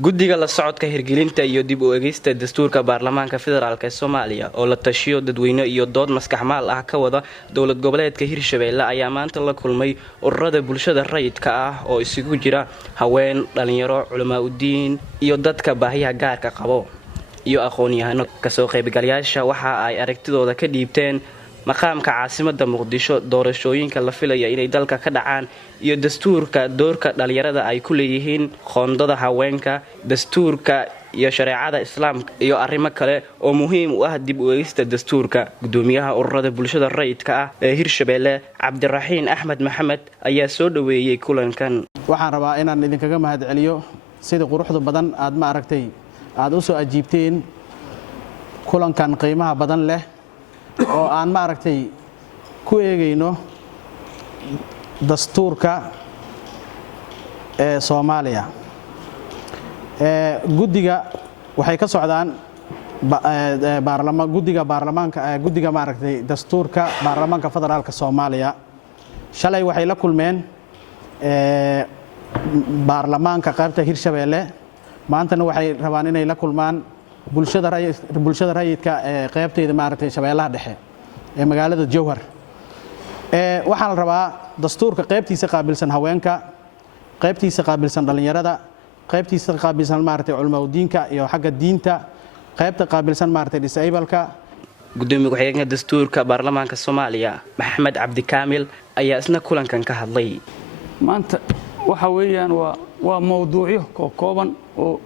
guddiga la socodka hirgelinta iyo dib u eegista dastuurka baarlamaanka federaalk Soomaaliya oo la tashiyo dadweyne iyo dood maskaxmaal ah ka wada dowlad goboleedka Hirshabeelle ayaa maanta la kulmay ururada bulshada rayidka ah oo isugu jira haween, dhalinyaro, culimo u diin iyo dadka baahiyaha gaarka qabo iyo aqoon-yahano ka soo qaybgalayaasha waxa ay aragtidooda ka dhiibteen maqaamka caasimadda Muqdisho, doorashooyinka la filaya inay dalka ka dhacaan iyo dastuurka doorka dhalinyarada ay ku leeyihiin qoondada haweenka, dastuurka iyo shareecada islaamka iyo arrimo kale oo muhiim u ah dib u eegista dastuurka. Gudoomiyaha ururada bulshada rayidka ah ee Hirshabeelle Cabdiraxiin Axmed Maxamed ayaa soo dhaweeyay kulankan. Waxaan rabaa inaan idinkaga mahadceliyo sida quruxda badan aad ma aragtay aad u soo ajiibteen kulankan qiimaha badan leh oo aan ma aragtay ku eegayno dastuurka ee Soomaaliya. Guddiga waxay ka socdaan guddiga ma aragtay dastuurka baarlamaanka federaalka Soomaaliya. Shalay waxay la kulmeen baarlamaanka qaybta Hirshabeelle, maantana waxay rabaan inay la kulmaan bulshada rayidka ee qaybteeda ma aragtay Shabeellaha Dhexe ee magaalada Jowhar. Waxaan la rabaa dastuurka qaybtiisa qaabilsan haweenka, qaybtiisa qaabilsan dhalinyarada, qaybtiisa qaabilsan ma aragtay culimo diinka iyo xagga diinta, qaybta qaabilsan ma aragtay disableka. Gudoomiye ku-xigeenka dastuurka baarlamaanka Soomaaliya Maxamed Cabdi Kaamil ayaa isna kulankan ka hadlay. maanta waxa weeyaan waa mowduucyo kooban oo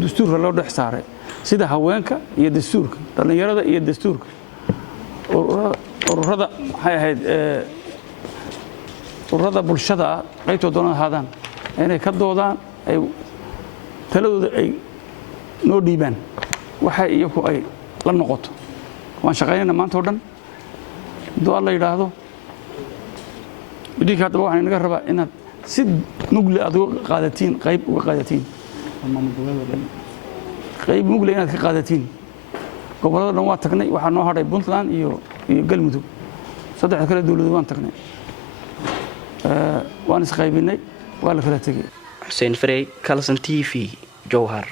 dastuurka loo dhex saaray sida haweenka iyo dastuurka, dhalinyarada iyo dastuurka, ururada maxay ahayd ururada bulshada qaybtooda doonaan ahaadaan inay ka doodaan ay taladooda ay noo dhiibaan waxa iyagu ay la noqoto. waan shaqaynayna maanta oo dhan doo alla yiraahdo idinka hadaba waxaan inaga rabaa inaad si mugli aad uga qaadatiin qayb uga qaadatiin qayb mugli inaad ka qaadatiin. gobolada dhan waa tagnay, waxaa noo hadhay Puntland iyo Galmudug, saddex kale dawladood waan tagnay, waan is qaybinay, waa la kala tagay. Xuseen Frey, Kalson TV, Jowhar.